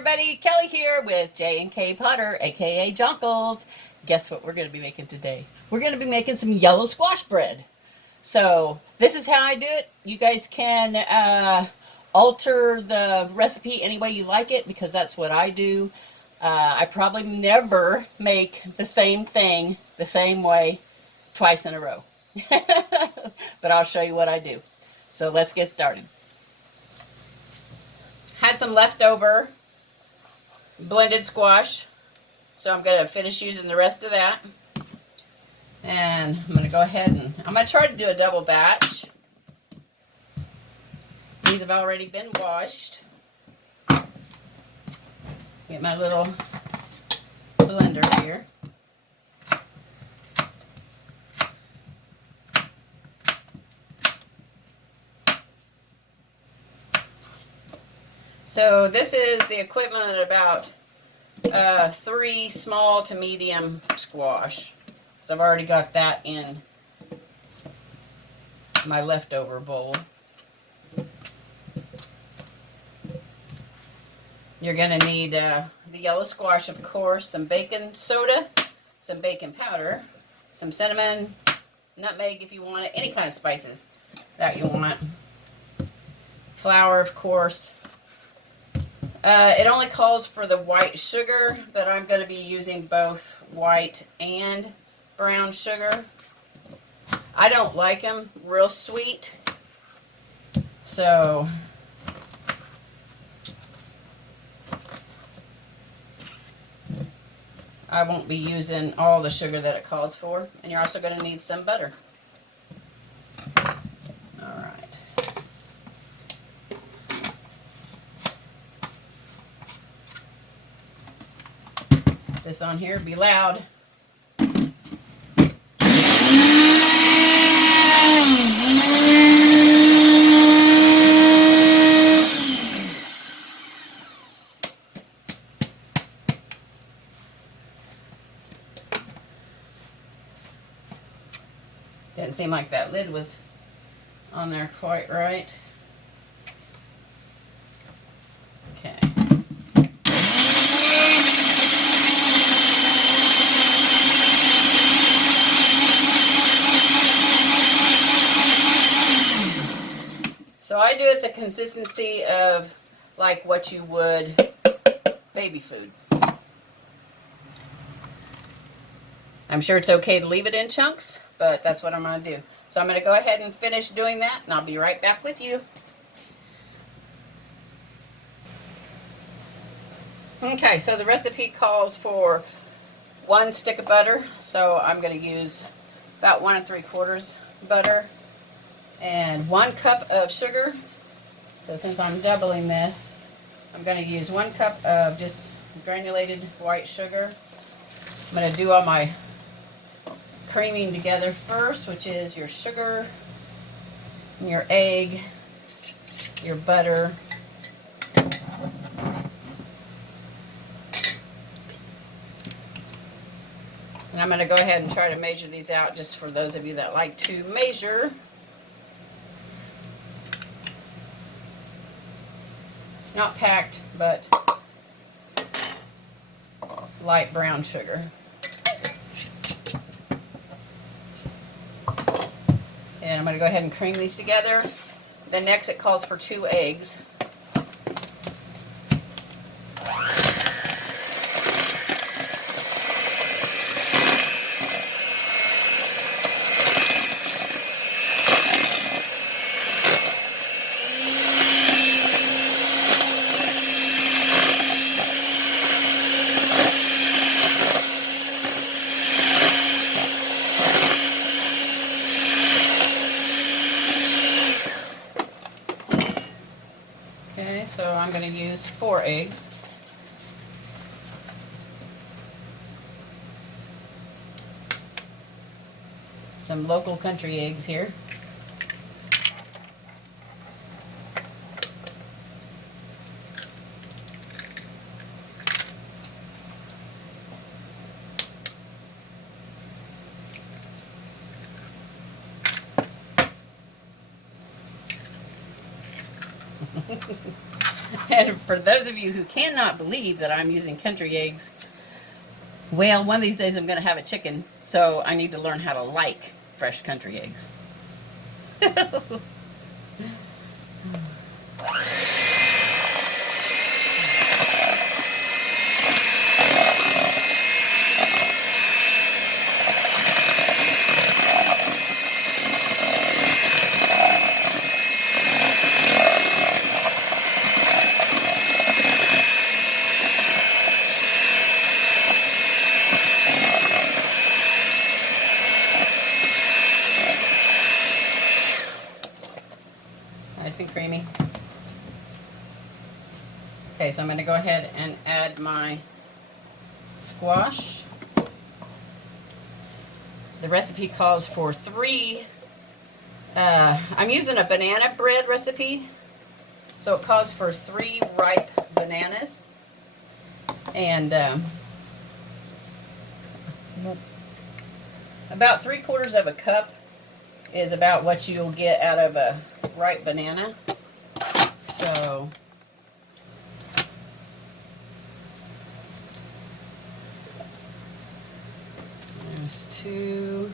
everybody, Kelly here with J&KPotter, aka Jonkles. Guess what we're going to be making today? We're going to be making some yellow squash bread. So this is how I do it. You guys can alter the recipe any way you like it because that's what I do. I probably never make the same thing the same way twice in a row. But I'll show you what I do. So let's get started. Had some leftover blended squash, so I'm going to finish using the rest of that. And I'm going to go ahead and I'm going to try to do a double batch. These have already been washed. Get my little blender here. So this is the equivalent of about 3 small to medium squash. So I've already got that in my leftover bowl. You're going to need the yellow squash, of course, some baking soda, some baking powder, some cinnamon, nutmeg if you want it, any kind of spices that you want. Flour, of course. It only calls for the white sugar, but I'm going to be using both white and brown sugar. I don't like them real sweet, so I won't be using all the sugar that it calls for. And you're also going to need some butter. This on here be loud. Didn't seem like that lid was on there quite right. Okay. So I do it the consistency of like what you would baby food. I'm sure it's okay to leave it in chunks, but that's what I'm going to do. So I'm going to go ahead and finish doing that, and I'll be right back with you. Okay, so the recipe calls for 1 stick of butter, so I'm going to use about 1 3/4 butter. And 1 cup of sugar. So since I'm doubling this, I'm going to use 1 cup of just granulated white sugar. I'm going to do all my creaming together first, which is your sugar, your egg, your butter, and I'm going to go ahead and try to measure these out just for those of you that like to measure. Not packed, but light brown sugar. And I'm going to go ahead and cream these together. Then next it calls for 2 eggs. Okay, so I'm going to use 4 eggs. Some local country eggs here. And for those of you who cannot believe that I'm using country eggs, well, one of these days I'm going to have a chicken, so I need to learn how to like fresh country eggs. Nice and creamy. Okay, so I'm going to go ahead and add my squash. The recipe calls for 3, I'm using a banana bread recipe, so it calls for 3 ripe bananas. And about 3/4 of a cup is about what you'll get out of a ripe banana. So there's 2,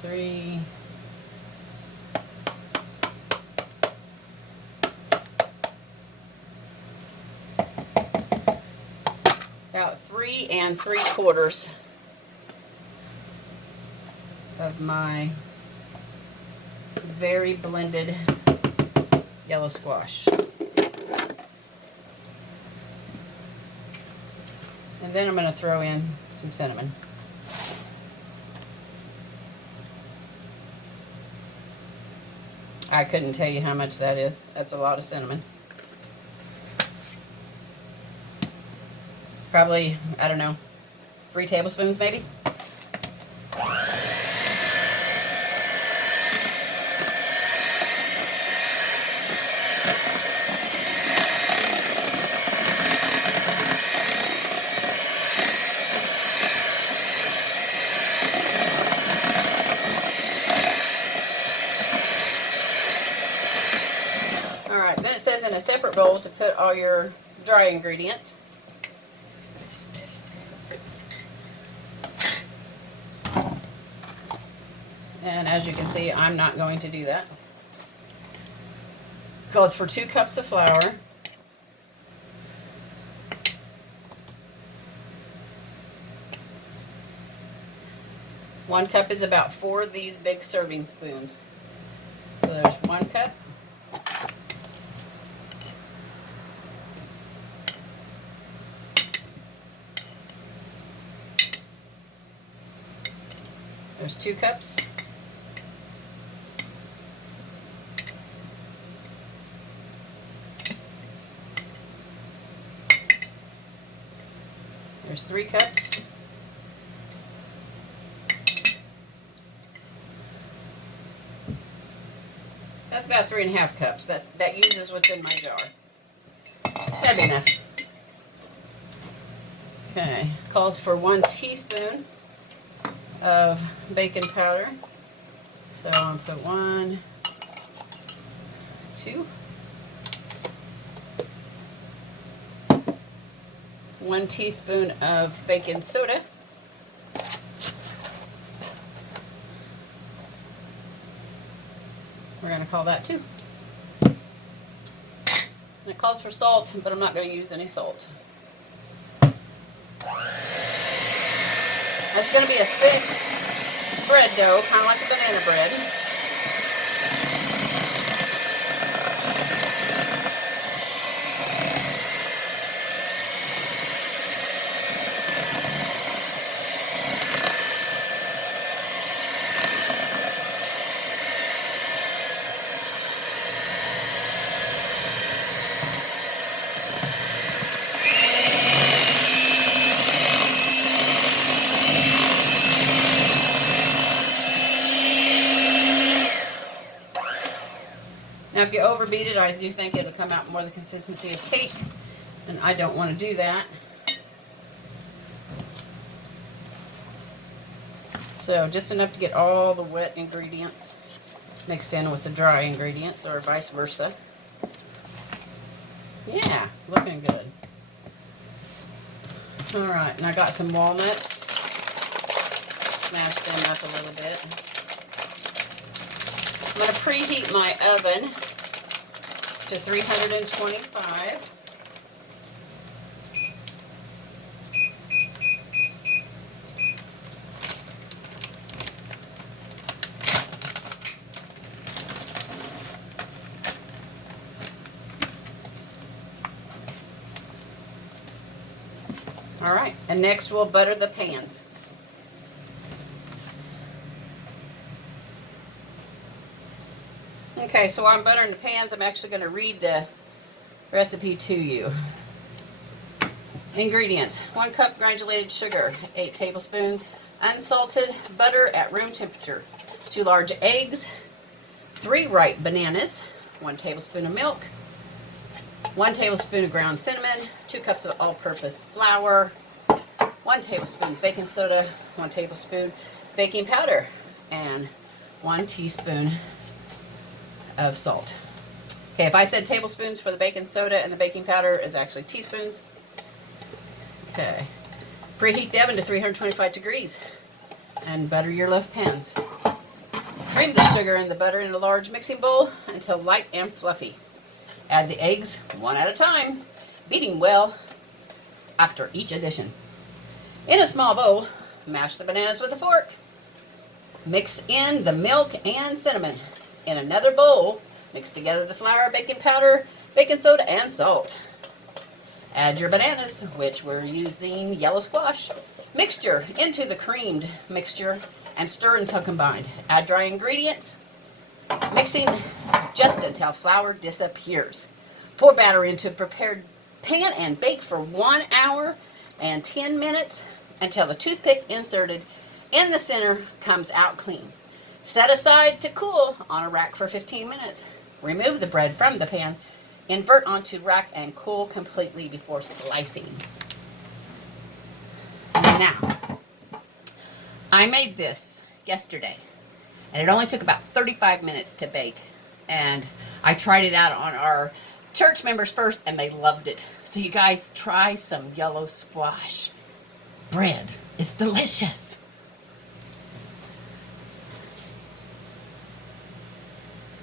3, about 3 3/4 of my very blended yellow squash. And then I'm going to throw in some cinnamon. I couldn't tell you how much that is. That's a lot of cinnamon. Probably, I don't know, 3 tablespoons maybe. Alright, then it says in a separate bowl to put all your dry ingredients. And as you can see, I'm not going to do that. It calls for 2 cups of flour, 1 cup is about 4 of these big serving spoons. So there's 1 cup. There's 2 cups. There's 3 cups. That's about 3.5 cups. That uses what's in my jar. That'd be enough. Okay, calls for 1 teaspoon of baking powder. So I'm gonna put 1, 2, 1 teaspoon of baking soda. We're going to call that 2. And it calls for salt, but I'm not going to use any salt. That's going to be a thick bread dough, kind of like a banana bread. Now, if you overbeat it, I do think it'll come out more the consistency of cake, and I don't want to do that. So just enough to get all the wet ingredients mixed in with the dry ingredients, or vice versa. Yeah, looking good. All right, and I got some walnuts. Smash them up a little bit. I'm going to preheat my oven to 325. All right, and next we'll butter the pans. Okay, so while I'm buttering the pans, I'm actually going to read the recipe to you. Ingredients: 1 cup granulated sugar, 8 tablespoons unsalted butter at room temperature, 2 large eggs, 3 ripe bananas, 1 tablespoon of milk, 1 tablespoon of ground cinnamon, 2 cups of all-purpose flour, 1 tablespoon baking soda, 1 tablespoon baking powder, and 1 teaspoon of salt. Okay, if I said tablespoons for the baking soda and the baking powder, is actually teaspoons. Okay, preheat the oven to 325 degrees and butter your left pans. Cream the sugar and the butter in a large mixing bowl until light and fluffy. Add the eggs one at a time, beating well after each addition. In a small bowl, mash the bananas with a fork. Mix in the milk and cinnamon. In another bowl, mix together the flour, baking powder, baking soda, and salt. Add your bananas, which we're using yellow squash, mixture into the creamed mixture and stir until combined. Add dry ingredients, mixing just until flour disappears. Pour batter into a prepared pan and bake for 1 hour and 10 minutes until the toothpick inserted in the center comes out clean. Set aside to cool on a rack for 15 minutes. Remove the bread from the pan, invert onto rack, and cool completely before slicing. Now, I made this yesterday, and it only took about 35 minutes to bake. And I tried it out on our church members first, and they loved it. So you guys try some yellow squash bread. It's delicious.